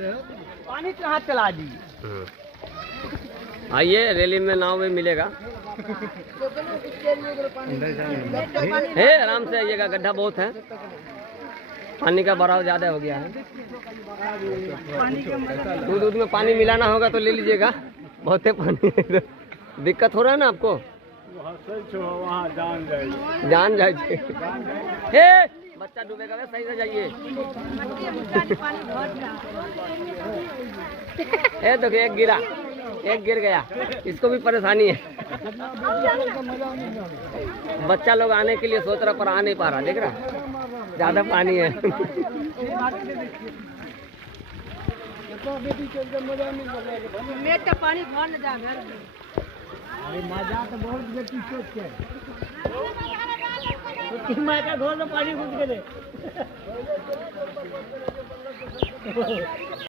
पानी कहाँ चला दी। आइए रैली में नाव में मिलेगा। है आराम से आइएगा, गड्ढा बहुत है, पानी का बहाव ज्यादा हो गया है। दूध में पानी मिलाना होगा तो ले लीजिएगा, बहुत है पानी। दिक्कत हो रहा है ना आपको? वहाँ जान जाए। हे बच्चा डूबेगा, वे सही से जाइए। ए देखिए एक गिर गया, इसको भी परेशानी है। बच्चा लोग आने के लिए सोच रहा पर आ नहीं पा रहा, देख रहा ज्यादा पानी है। पानी भर न जा घर में। अरे मजा तो बहुत बेटी सोच के मैं का घोर में पानी घुस गए।